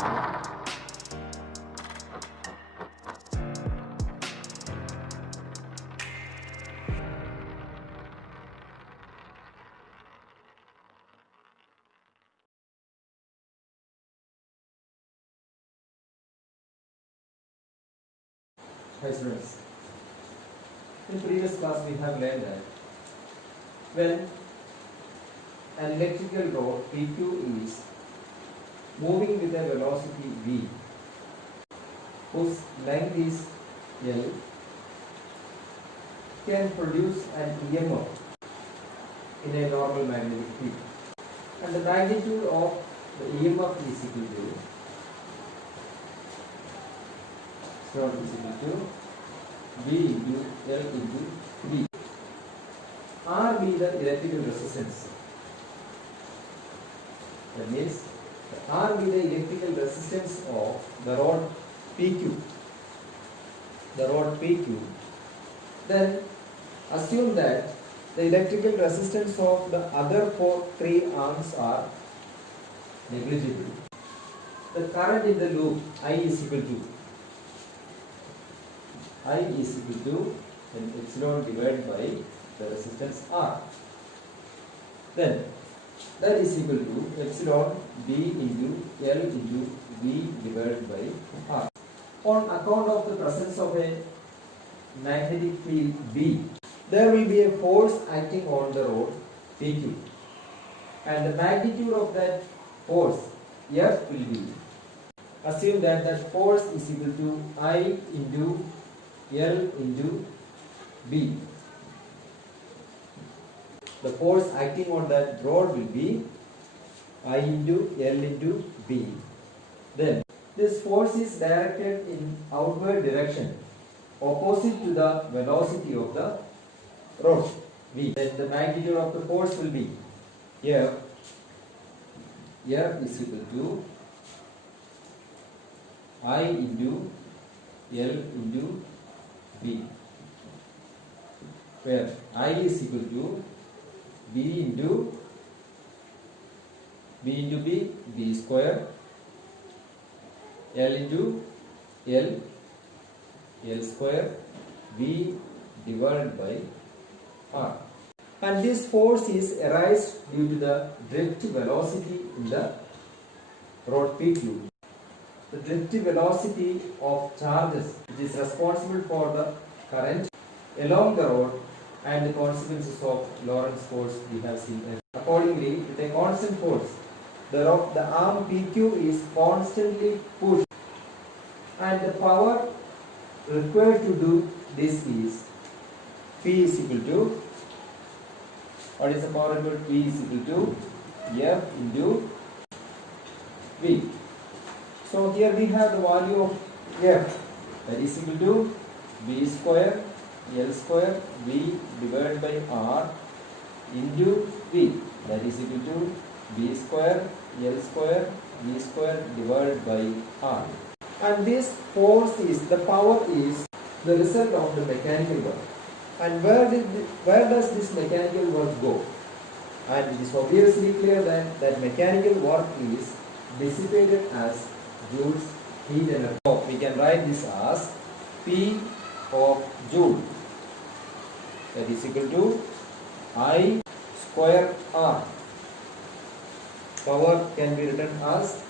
Hi students, in previous class we have learned that when an electrical rod PQ is moving with a velocity v whose length is L can produce an EMF in a normal magnetic field, and the magnitude of the EMF is equal to V into L into V. R be the electrical resistance. That means R be the electrical resistance of the rod PQ. The rod PQ. Then assume that the electrical resistance of the other 3 arms are negligible. The current in the loop I is equal to then epsilon divided by the resistance R. Then that is equal to epsilon B into L into V divided by R. On account of the presence of a magnetic field B, there will be a force acting on the rod PQ, and the magnitude of that force F will be, assume that that force is equal to I into L into B. The force acting on that rod will be I into L into B. Then this force is directed in outward direction opposite to the velocity of the rod V. Then the magnitude of the force will be F is equal to I into L into B, where I is equal to B into B, B square, L into L square, V divided by R. And this force is arised due to the drift velocity in the rod PQ. The drift velocity of charges, which is responsible for the current along the rod and the consequences of Lorentz force we have seen. Accordingly, with a constant force, the arm PQ is constantly pushed, and the power required to do this is P is equal to, what is the power required? P is equal to F into V. So here we have the value of F, that is equal to B square L square V divided by R into V, that is equal to B square L square V square divided by R. And this force is, the power is the result of the mechanical work. And where does this mechanical work go? And it is obviously clear that mechanical work is dissipated as joules heat energy. So we can write this as P of joule, that is equal to I square R. Power can be written as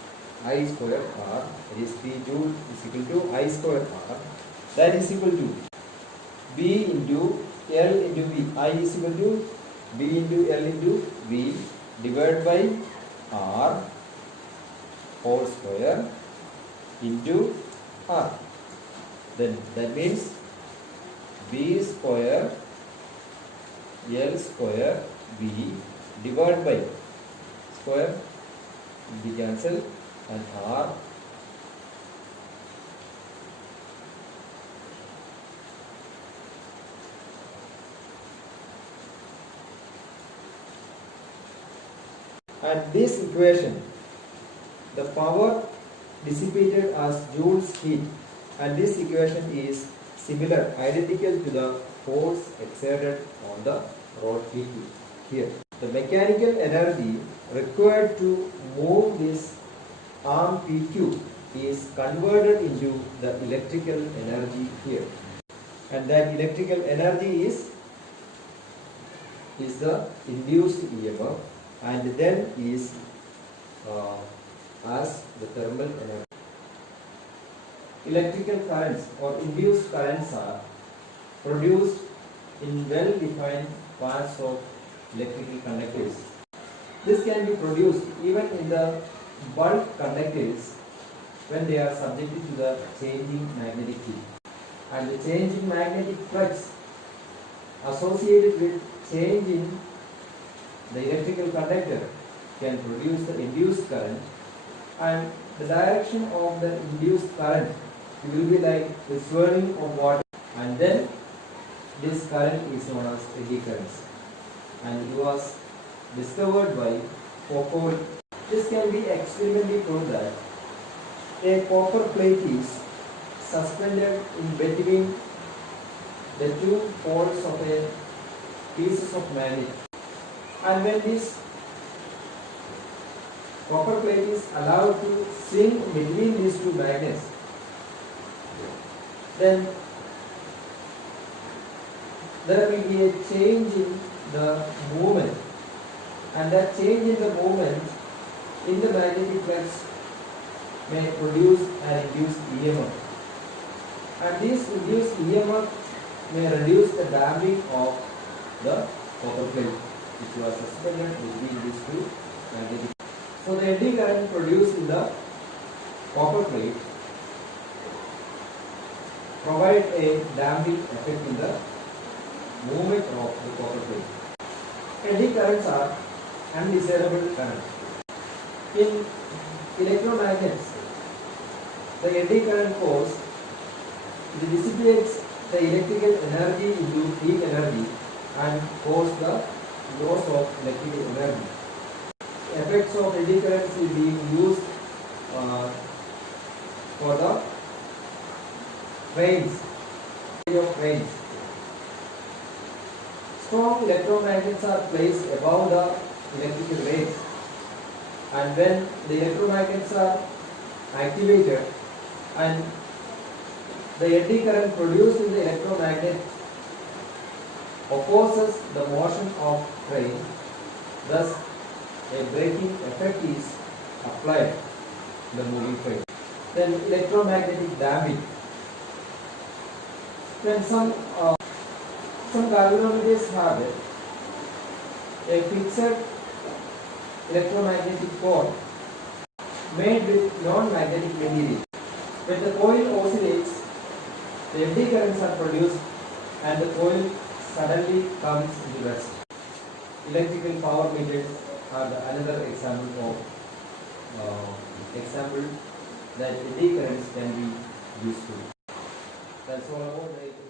I square R, that is P joule is equal to I square R, that is equal to B into L into V. I is equal to B into L into V divided by R whole square into R. Then that means B square L square V divided by square will be cancelled and R and this equation, the power dissipated as joules heat, and this equation is similar, identical to the force exerted on the rod PQ here. The mechanical energy required to move this arm PQ is converted into the electrical energy here, and that electrical energy is the induced EMF, and then is as the thermal energy. Electrical currents or induced currents are produced in well-defined parts of electrical conductors. This can be produced even in the bulk conductors when they are subjected to the changing magnetic field. And the change in magnetic flux associated with change in the electrical conductor can produce the induced current, and the direction of the induced current will be like the swirling of water, and then this current is known as eddy currents, and it was discovered by Foucault. This can be experimentally proved that a copper plate is suspended in between the two poles of a pieces of magnet, and when this copper plate is allowed to swing between these two magnets, then there will be a change in the movement, and that change in the movement in the magnetic flux may produce an induced EMF, and this induced EMF may reduce the damping of the copper plate which was suspended between these two magnetic. So the eddy current produced in the copper plate provide a damping effect in the movement of the copper plate. Eddy currents are undesirable currents. In electromagnets, the eddy current force dissipates the electrical energy into heat energy and cause the loss of electrical energy. Effects of eddy currents is being used for the trains. Strong electromagnets are placed above the electrical rails, and when the electromagnets are activated and the eddy current produced in the electromagnet opposes the motion of train, thus a braking effect is applied in the moving train. Then electromagnetic damping. Then some galvanometers have a fixed electromagnetic core made with non-magnetic material. When the coil oscillates, the eddy currents are produced and the coil suddenly comes into rest. Electrical power meters are another example that eddy currents can be useful. That's all about the